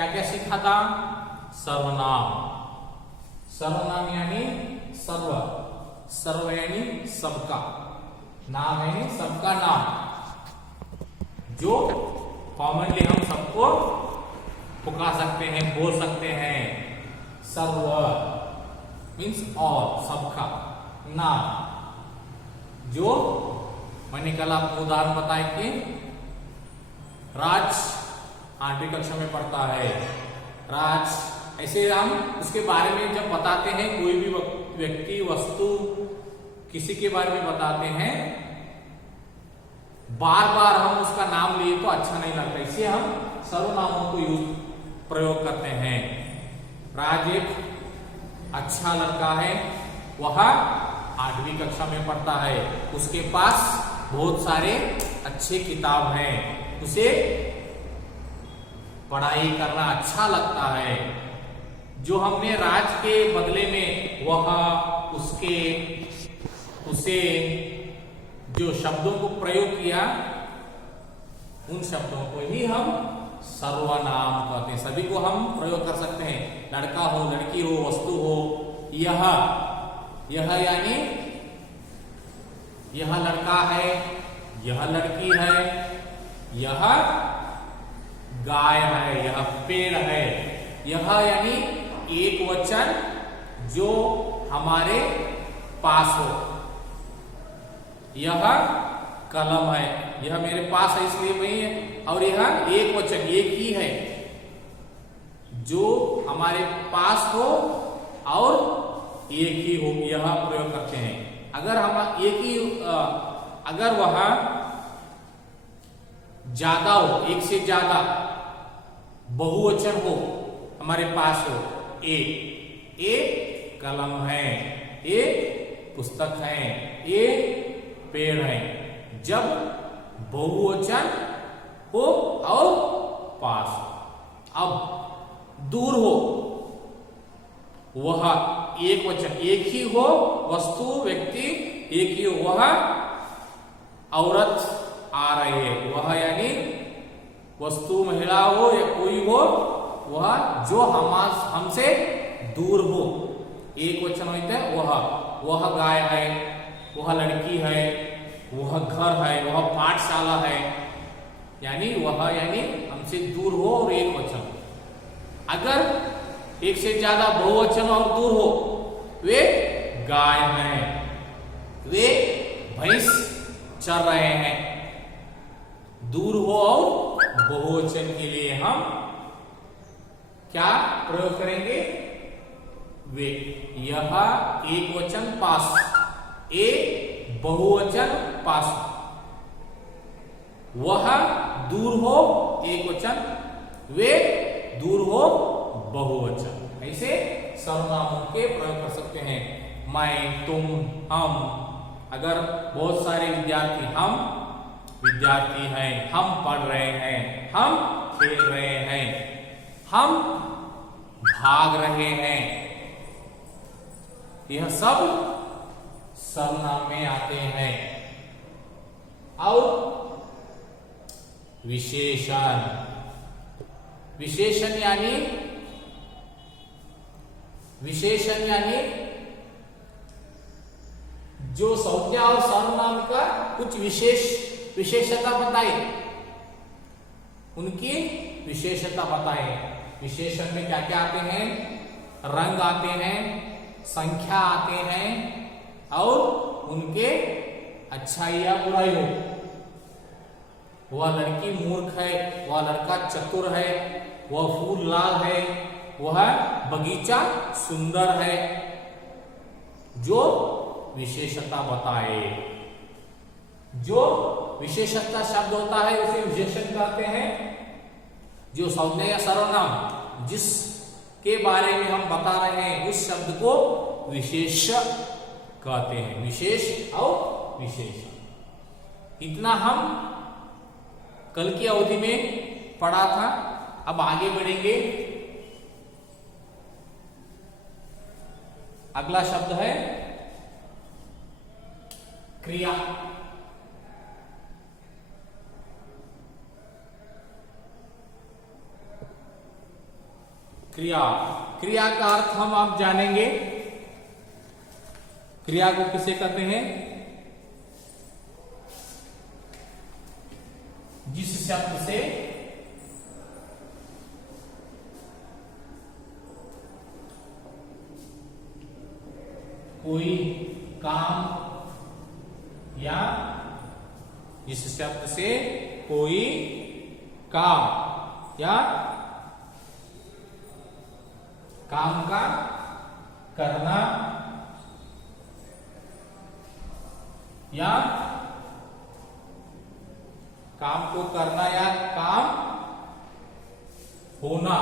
क्या क्या सीखा था? सर्वनाम। सर्वनाम यानी सर्व, सर्व यानी सबका, नाम यानी सबका नाम, जो कॉमनली हम सबको पुकार सकते हैं, बोल सकते हैं। सर्व मीन्स ऑल, सबका नाम, जो मैंने कल आपको उदाहरण बताया कि राज 8वीं कक्षा में पढ़ता है, राज, ऐसे हम उसके बारे में जब बताते हैं, कोई भी व्यक्ति वस्तु किसी के बारे में बताते हैं, बार बार हम उसका नाम लिए तो अच्छा नहीं लगता, इसलिए हम सर्वनामों को प्रयोग करते हैं। राज एक अच्छा लड़का है, वह 8वीं कक्षा में पढ़ता है, उसके पास बहुत सारे अच्छे किताब हैं, उसे पढ़ाई करना अच्छा लगता है। जो हमने राज के बदले में वह उसे जो शब्दों को प्रयोग किया, उन शब्दों को ही हम सर्वनाम कहते हैं। सभी को हम प्रयोग कर सकते हैं, लड़का हो, लड़की हो, वस्तु हो। यह यानी यह लड़का है, यह लड़की है, यह गाय है, यह पेड़ है। यह यानी एक वचन जो हमारे पास हो। यह कलम है, यह मेरे पास है इसलिए वही है। और यह एक वचन, एक ही है, जो हमारे पास हो और एक ही हो, यह प्रयोग करते हैं। अगर हम एक ही अगर वह ज्यादा हो, एक से ज्यादा बहुवचन हो, हमारे पास हो, एक कलम है, एक पुस्तक है, एक पेड़ है। जब बहुवचन हो और पास हो। अब दूर हो, वह एक वचन, एक ही हो, वस्तु व्यक्ति एक ही हो, वह औरत आ रही है, वह यानी वस्तु महिला हो या कोई हो, वह जो हमसे दूर हो, एक वचन होता है। वह गाय है, वह लड़की है, वह घर है, वह पाठशाला है, यानी वह यानी हमसे दूर हो और एक वचन। अगर एक से ज्यादा बहुवचन और दूर हो, वे गाय हैं, वे भैंस चर रहे हैं। दूर हो और बहुवचन के लिए हम क्या प्रयोग करेंगे? वे। यह एक वचन पास, एक बहुवचन पास। वह दूर हो, एक वचन, वे दूर हो, बहुवचन। ऐसे सर्वनामों के प्रयोग कर सकते हैं। मैं, तुम, हम। अगर बहुत सारे विद्यार्थी, हम विद्यार्थी हैं, हम पढ़ रहे हैं, हम खेल रहे हैं, हम भाग रहे हैं, यह सब सर्वनाम में आते हैं। और विशेषण, विशेषण यानी जो संज्ञा और सर्वनाम का कुछ विशेषता बताए, उनकी विशेषता बताए। विशेषण में क्या क्या आते हैं? रंग आते हैं, संख्या आते हैं, और उनके अच्छाई या बुराई हो। वह लड़की मूर्ख है, वह लड़का चतुर है, वह फूल लाल है, वह बगीचा सुंदर है। जो विशेषता बताए, जो विशेषता शब्द होता है उसे विशेषण कहते हैं। जो संज्ञा या सर्वनाम जिसके बारे में हम बता रहे हैं, उस शब्द को विशेष कहते हैं। विशेष और विशेष, इतना हम कल की अवधि में पढ़ा था। अब आगे बढ़ेंगे। अगला शब्द है क्रिया। क्रिया, क्रिया का अर्थ हम आप जानेंगे। क्रिया को किसे कहते हैं? जिस शब्द से कोई काम या जिस शब्द से कोई काम या काम का करना या काम को करना या काम होना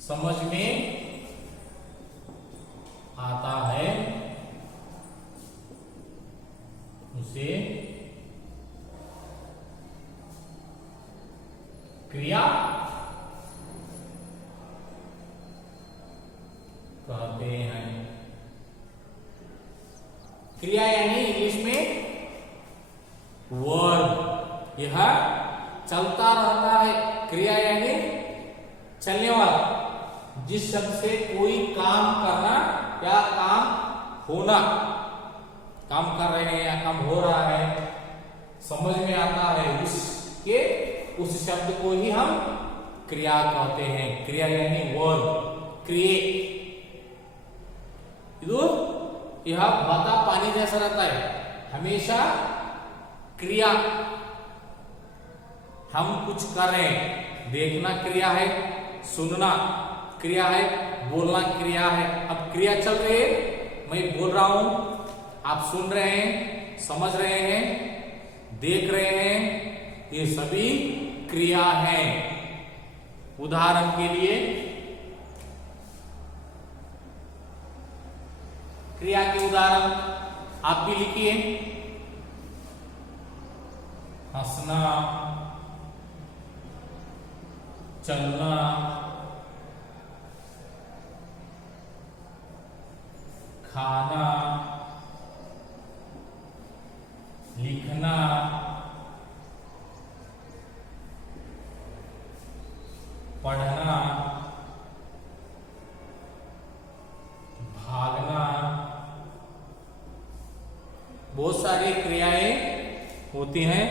समझ में आता है, उसे क्रिया कहते हैं। क्रिया यानी इंग्लिश में वर्ब, यह चलता रहता है। क्रिया यानी चलने वाला, जिस शब्द से कोई काम करना या काम होना, काम कर रहे हैं या काम हो रहा है, समझ में आता है, उसके उस शब्द को ही हम क्रिया कहते हैं। क्रिया यानी वर्ब, क्रिएट। यह बहता पानी जैसा रहता है, हमेशा क्रिया। हम कुछ कर रहे हैं, देखना क्रिया है, सुनना क्रिया है, बोलना क्रिया है। अब क्रिया चल रही है, मैं बोल रहा हूं, आप सुन रहे हैं, समझ रहे हैं, देख रहे हैं, ये सभी क्रिया है। उदाहरण के लिए क्रिया के उदाहरण आप भी लिखिए। हंसना, चलना, खाना, लिखना, पढ़ना, भागना, बहुत सारी क्रियाएं होती हैं।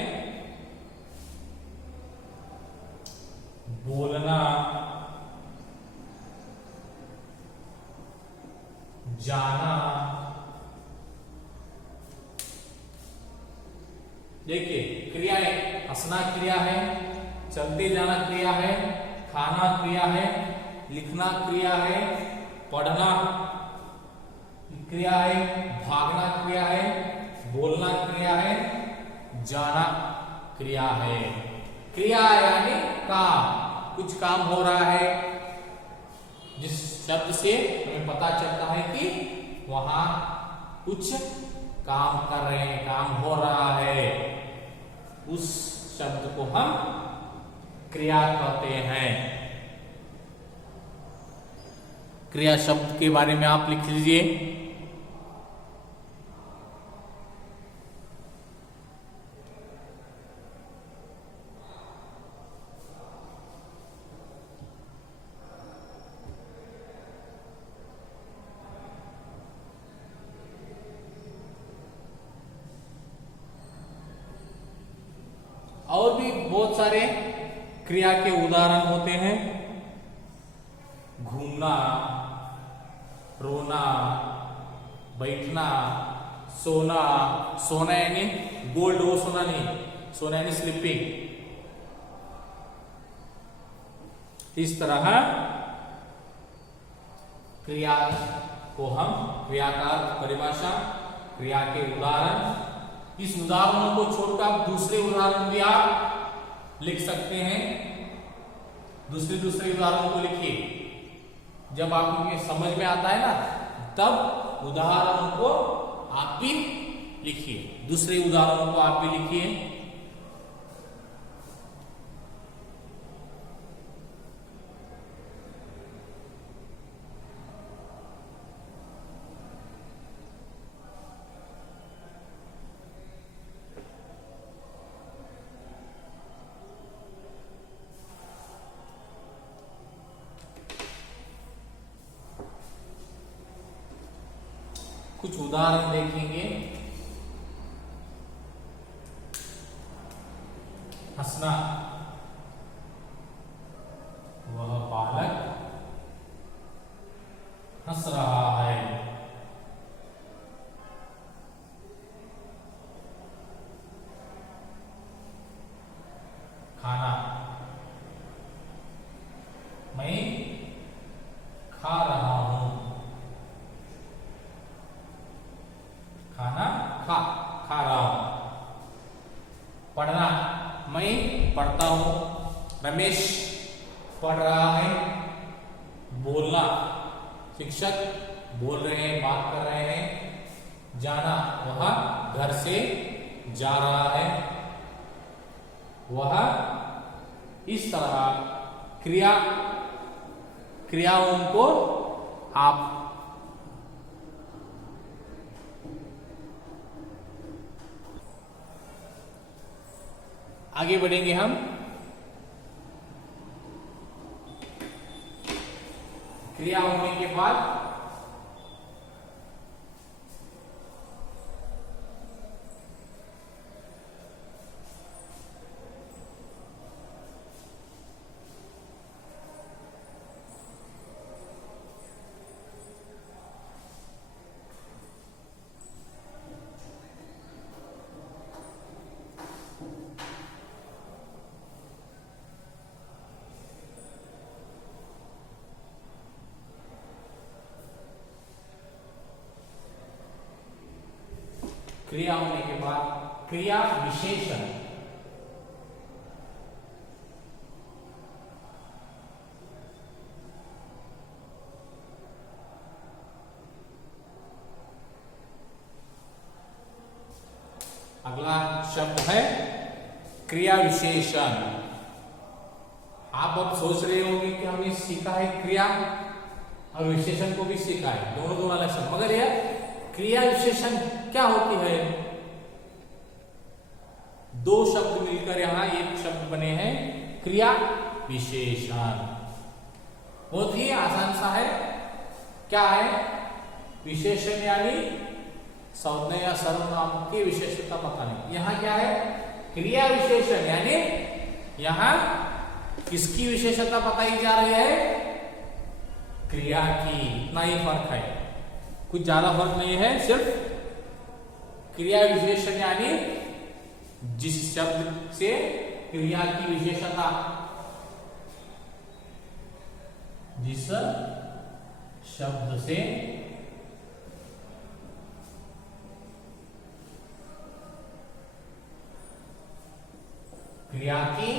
बोलना, जाना, देखिए क्रियाएं, हंसना क्रिया है, चलते जाना क्रिया है, खाना क्रिया है, लिखना क्रिया है, पढ़ना क्रिया है, भागना क्रिया है, बोलना क्रिया है, जाना क्रिया है। क्रिया यानी काम, कुछ काम हो रहा है, जिस शब्द से हमें पता चलता है कि वहां कुछ काम कर रहे हैं, काम हो रहा है, उस शब्द को हम क्रिया कहते हैं। क्रिया शब्द के बारे में आप लिख लीजिए। और भी बहुत सारे क्रिया के उदाहरण होते हैं। घूमना, रोना, बैठना, सोना, सोना यानी गोल्ड, वो सोना नहीं, सोना यानी स्लीपिंग। इस तरह क्रिया को हम क्रिया का परिभाषा, क्रिया के उदाहरण, इस उदाहरणों को छोड़कर आप दूसरे उदाहरण भी आप लिख सकते हैं। दूसरे उदाहरणों को लिखिए। जब आपको ये समझ में आता है ना, तब उदाहरणों को आप भी लिखिए, दूसरे उदाहरणों को आप भी लिखिए। कुछ उदाहरण देखेंगे। हंसना, वह बालक हंस रहा है। खाना, मैं खा रहा हूं। खाना खा रहा हूं। पढ़ना, मैं पढ़ता हूं। रमेश पढ़ रहा है। बोलना, शिक्षक बोल रहे हैं, बात कर रहे हैं। जाना, वह घर से जा रहा है। वह इस तरह क्रियाओं को आप आगे बढ़ेंगे हम। क्रिया होने के बाद क्रिया होने के बाद क्रिया विशेषण। अगला शब्द है क्रिया विशेषण। आप अब सोच रहे होंगे कि हमने सीखा है क्रिया और विशेषण को भी सीखा है, दोनों अलग शब्द, मगर यह क्रिया विशेषण क्या होती है? दो शब्द मिलकर यहां एक शब्द बने हैं क्रिया विशेषण। बहुत ही आसान सा है। क्या है? विशेषण यानी संज्ञा या सर्वनाम की विशेषता बताने। यहां क्या है? क्रिया विशेषण यानी यहां किसकी विशेषता बताई जा रही है? क्रिया की। इतना ही फर्क है, कुछ ज्यादा फर्क नहीं है। सिर्फ क्रिया विशेषण यानी जिस शब्द से क्रिया की विशेषता, जिस शब्द से क्रिया की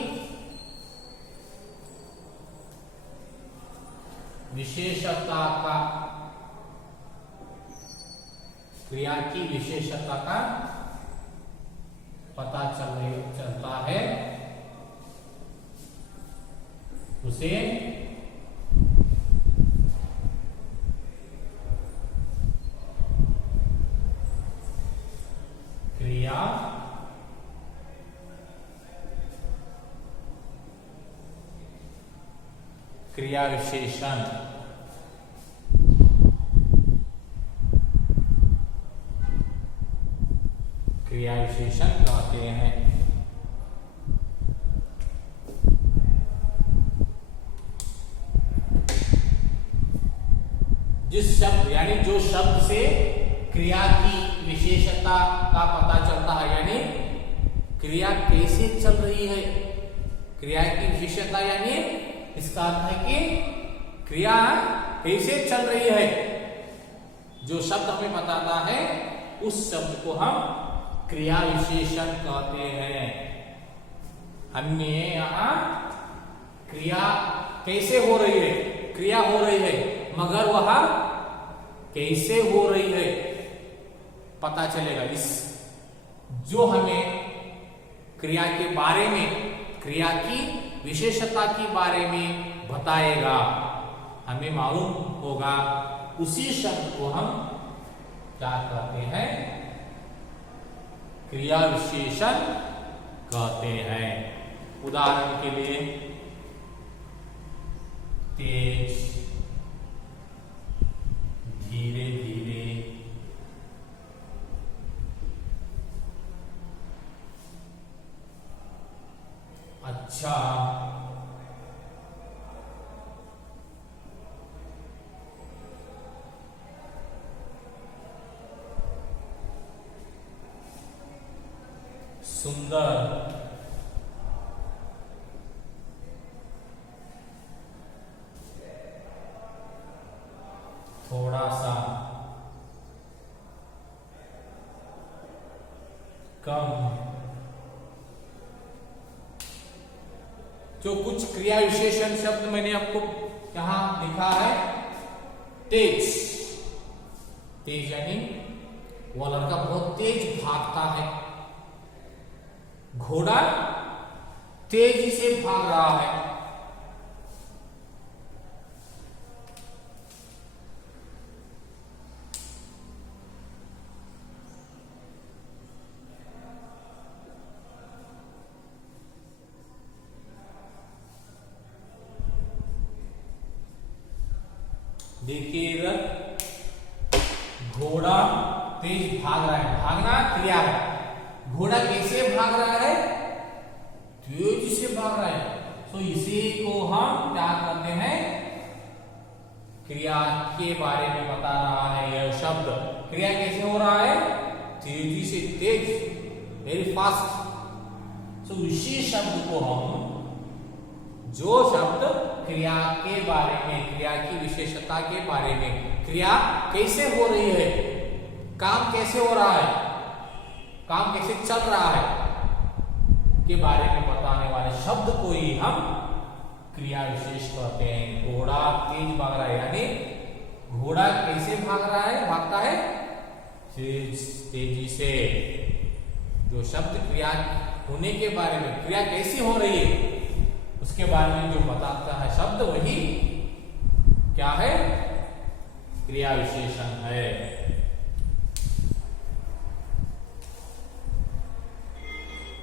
विशेषता का, क्रिया की विशेषता का पता चलता है, उसे क्रिया विशेषण कहते हैं। जिस शब्द यानी जो शब्द से क्रिया की विशेषता का पता चलता है, यानी क्रिया कैसे चल रही है। क्रिया की विशेषता यानी इसका अर्थ है कि क्रिया कैसे चल रही है। जो शब्द हमें बताता है उस शब्द को हम क्रिया विशेषण कहते हैं। हमने यहां क्रिया कैसे हो रही है, क्रिया हो रही है, मगर वह कैसे हो रही है पता चलेगा। इस जो हमें क्रिया के बारे में, क्रिया की विशेषता के बारे में बताएगा, हमें मालूम होगा, उसी शब्द को हम क्या कहते हैं? क्रिया विशेषण कहते हैं। उदाहरण के लिए तेज, धीरे धीरे, अच्छा, सुंदर, थोड़ा सा, कम। जो कुछ क्रिया विशेषण शब्द मैंने आपको यहां लिखा है, तेज, तेज यानी वो लड़का बहुत तेज भागता है, घोड़ा तेजी से भाग रहा है। देखिए इधर घोड़ा तेज भाग रहा है, भागना क्रिया है। घोड़ा कैसे भाग रहा है? तेजी से भाग रहा है। तो इसी को हम क्या करते हैं? क्रिया के बारे में बता रहा है यह शब्द। क्रिया कैसे हो रहा है? तेजी से, तेज, वेरी फास्ट। तो इसी शब्द को हम, जो शब्द क्रिया के बारे में, क्रिया की विशेषता के बारे में, क्रिया कैसे हो रही है, काम कैसे हो रहा है, काम कैसे चल रहा है के बारे में बताने वाले शब्द को ही हम क्रिया विशेष कहते हैं। घोड़ा तेज भाग रहा है, यानी घोड़ा कैसे भाग रहा है, भागता है तेजी से। जो शब्द क्रिया होने के बारे में, क्रिया कैसी हो रही है उसके बारे में जो बताता है शब्द, वही क्या है? क्रिया विशेषण है।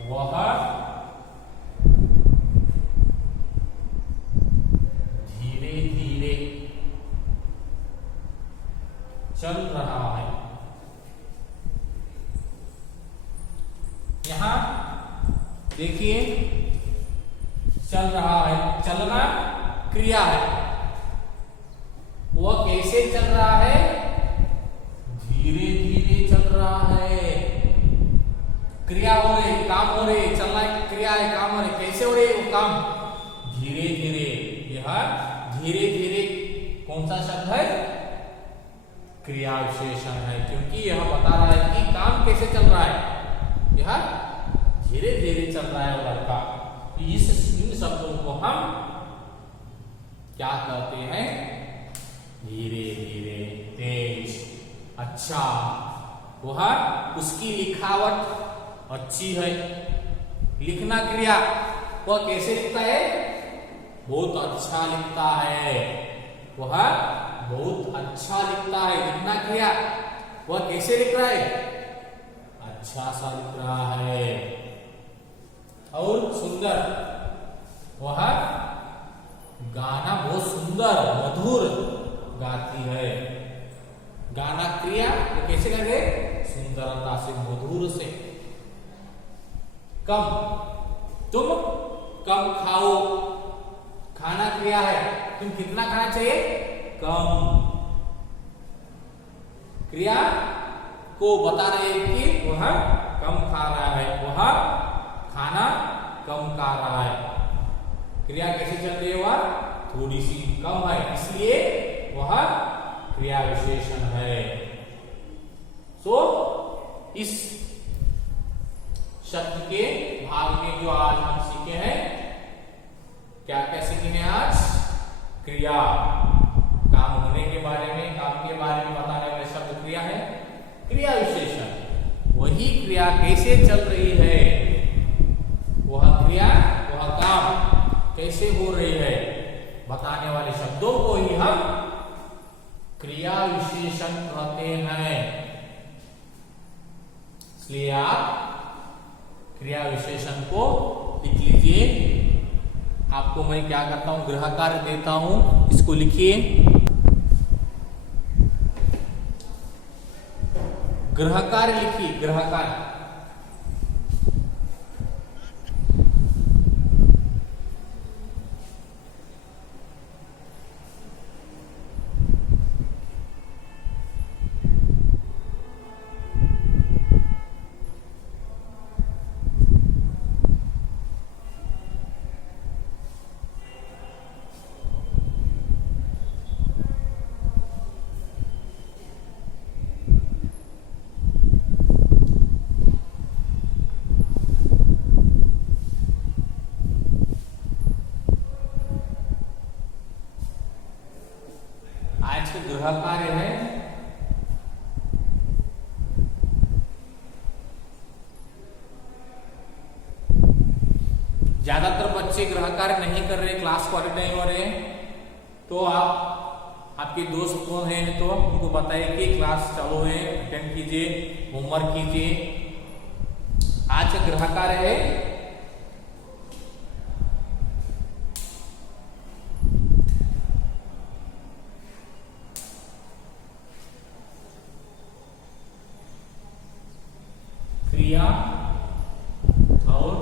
वह धीरे धीरे चल रहा है। यहां देखिए, चल रहा है, चलना क्रिया है। वह कैसे चल रहा है? धीरे धीरे चल रहा है। क्रिया हो रही, काम हो रही, चलना क्रिया है, काम हो रही। कैसे हो रही है वो काम? धीरे धीरे। यह धीरे धीरे कौन सा शब्द है? क्रिया विशेषण है, क्योंकि यह बता रहा है कि काम कैसे चल रहा है। यह धीरे धीरे चल रहा है वो लड़का। इस शब्दों को हम क्या कहते हैं? धीरे धीरे, तेज, अच्छा। वह, उसकी लिखावट अच्छी है। लिखना क्रिया, वह कैसे लिखता है? बहुत अच्छा लिखता है। वह बहुत अच्छा लिखता है। लिखना क्रिया, वह कैसे लिख रहा है? अच्छा सा लिख रहा है। और सुंदर, वह गाना बहुत सुंदर, मधुर गाती है। गाना क्रिया वो कैसे करे? सुंदरता से, मधुर से। कम, तुम कम खाओ, खाना क्रिया है। तुम कितना खाना चाहिए? कम। क्रिया को बता रहे हैं कि वह कम खा रहा है, वह खाना कम खा रहा है। क्रिया कैसे चल रही है? वह थोड़ी सी कम है, इसलिए वह क्रिया विशेषण है। सो इस शब्द के भाग में जो आज हम सीखे हैं, क्या क्या सीखे हैं आज? क्रिया, काम होने के बारे में, काम के बारे में बताने वाले शब्द क्रिया है। क्रिया विशेषण, वही क्रिया कैसे चल रही है, वह क्रिया, वह काम कैसे हो रही है, बताने वाले शब्दों को ही हम क्रिया विशेषण कहते हैं। इसलिए आप क्रिया विशेषण को लिख लीजिए। आपको मैं क्या करता हूं, गृह कार्य देता हूं, इसको लिखिए। गृह कार्य लिखिए, गृह कार्य। का गृह कार्य है ज्यादातर बच्चे गृह कार्य नहीं कर रहे, क्लास को अटेंड नहीं हो रहे, तो आपके दोस्त कौन है तो उनको बताइए कि क्लास चालू है, अटेंड कीजिए, होमवर्क कीजिए। आज का गृह कार्य है क्रिया और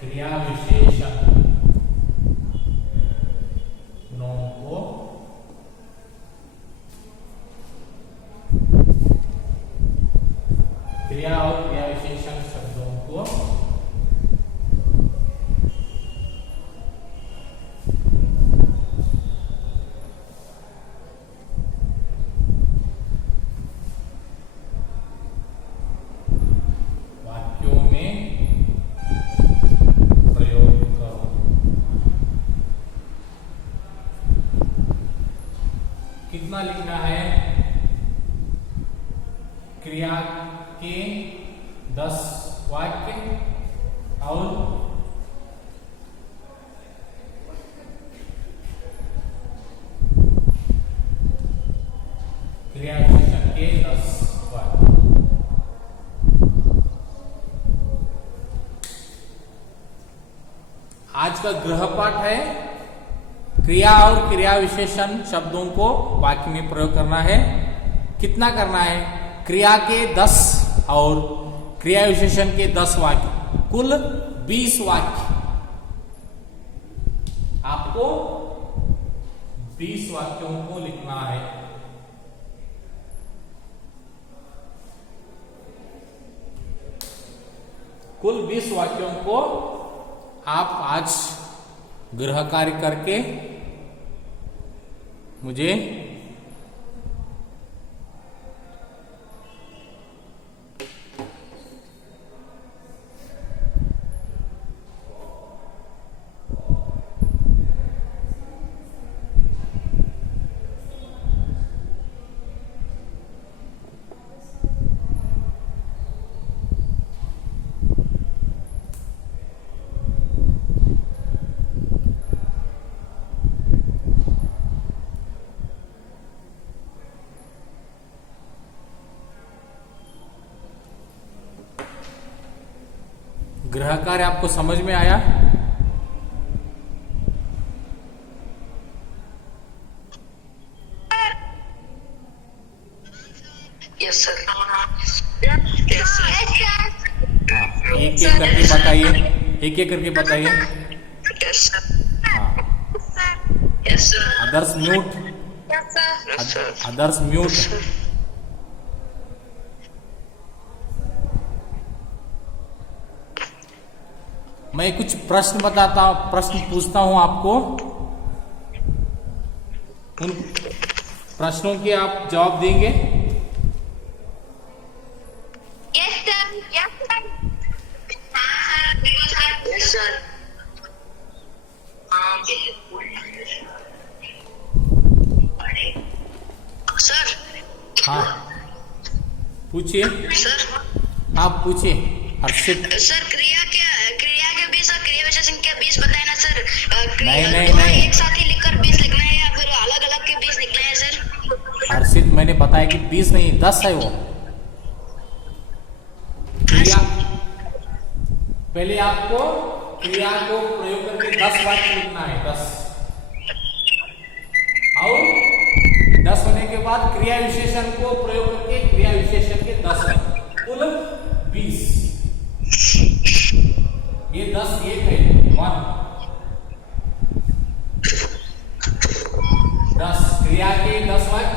क्रिया विशेषणों को क्रिया और क्रिया विशेषण शब्दों को वाक्यों में प्रयोग करो। कितना लिखना है? क्रिया के 10 वाक्य और क्रिया विशेषण के 10 वाक्य। आज का गृहपाठ है क्रिया और क्रिया विशेषण शब्दों को वाक्य में प्रयोग करना है। कितना करना है? क्रिया के 10 और क्रिया विशेषण के 10 वाक्य, कुल 20 वाक्य। आपको 20 वाक्यों को लिखना है। कुल 20 वाक्यों को आप आज गृह कार्य करके मुझे गृह कार्य आपको समझ में आया? Yes sir. एक एक करके बताइए, एक एक करके बताइए। हाँ, अदर्स म्यूट, अदर्स म्यूट। मैं कुछ प्रश्न प्रश्न पूछता हूं आपको, उन प्रश्नों के आप जवाब देंगे। Yes sir. Yes sir. Sir. हाँ पूछिए। सर आप पूछिए हर्षित। सर क्रिया के 20 और क्रिया विशेषण के 20 बताए ना सर। नहीं। एक साथ ही लिखकर 20 लिखना है या फिर अलग अलग के 20 लिखना है सर? हर्षित मैंने बताया कि 20 नहीं 10 है वो क्रिया। पहले आपको क्रिया को प्रयोग करके 10 वाक्य लिखना है, 10। और 10 होने के बाद क्रिया विशेषण को प्रयोग करके क्रिया विशेषण के 10 है, कुल 20। ये 10 एक है 1। 10 क्रिया के 10 वाक्य,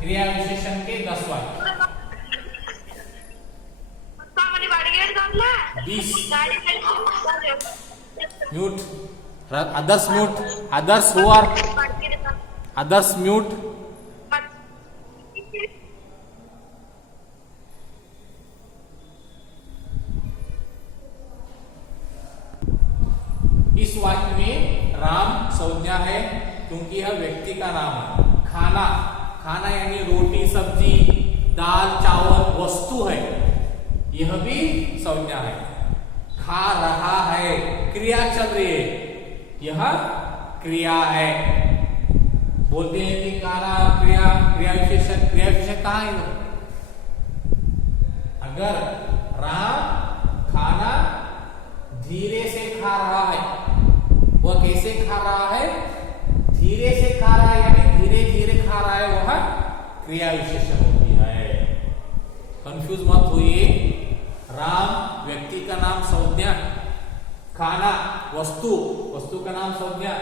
क्रिया विशेषण के 10 वाक्य। 20 mute, others mute, others who are others mute. इस वाक्य में राम संज्ञा है क्योंकि यह व्यक्ति का नाम है। खाना, खाना यानी रोटी सब्जी दाल चावल वस्तु है, यह भी संज्ञा है। खा रहा है, क्रिया चल रही है, यह क्रिया है। बोलते हैं कि खाना क्रिया, क्रिया विशेषण, क्रिया विशेषण कहाँ है? अगर राम खाना धीरे से खा रहा है, वह कैसे खा रहा है? धीरे से खा रहा है यानी धीरे धीरे खा रहा है, वह क्रिया विशेषण होती है। कंफ्यूज मत होइए। राम व्यक्ति का नाम संज्ञा, खाना वस्तु, वस्तु का नाम संज्ञा,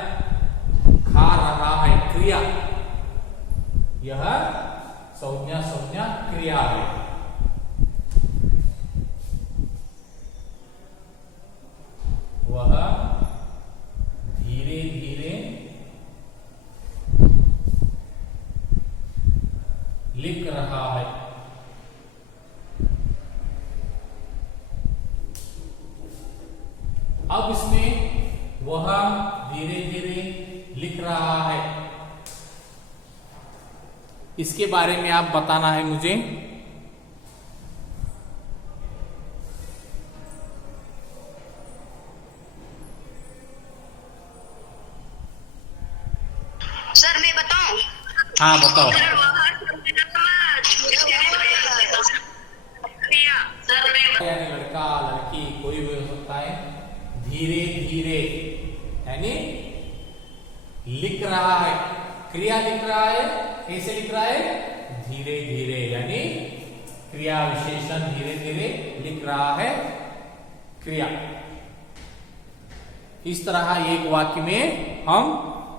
खा रहा है क्रिया, यह संज्ञा संज्ञा क्रिया है। वह धीरे धीरे लिख रहा है। अब इसमें वह धीरे धीरे लिख रहा है, इसके बारे में आप बताना है मुझे। सर मैं बताऊं? हाँ बताओ। यानी लड़का लड़की कोई भी हो सकता है। धीरे धीरे यानी लिख रहा है, क्रिया लिख रहा है। कैसे लिख रहा है? धीरे धीरे यानी क्रिया विशेषण धीरे धीरे लिख रहा है, क्रिया। इस तरह एक वाक्य में हम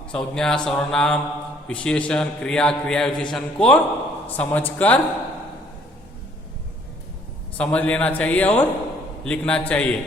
संज्ञा सर्वनाम विशेषण क्रिया क्रिया विशेषण को समझ लेना चाहिए और लिखना चाहिए।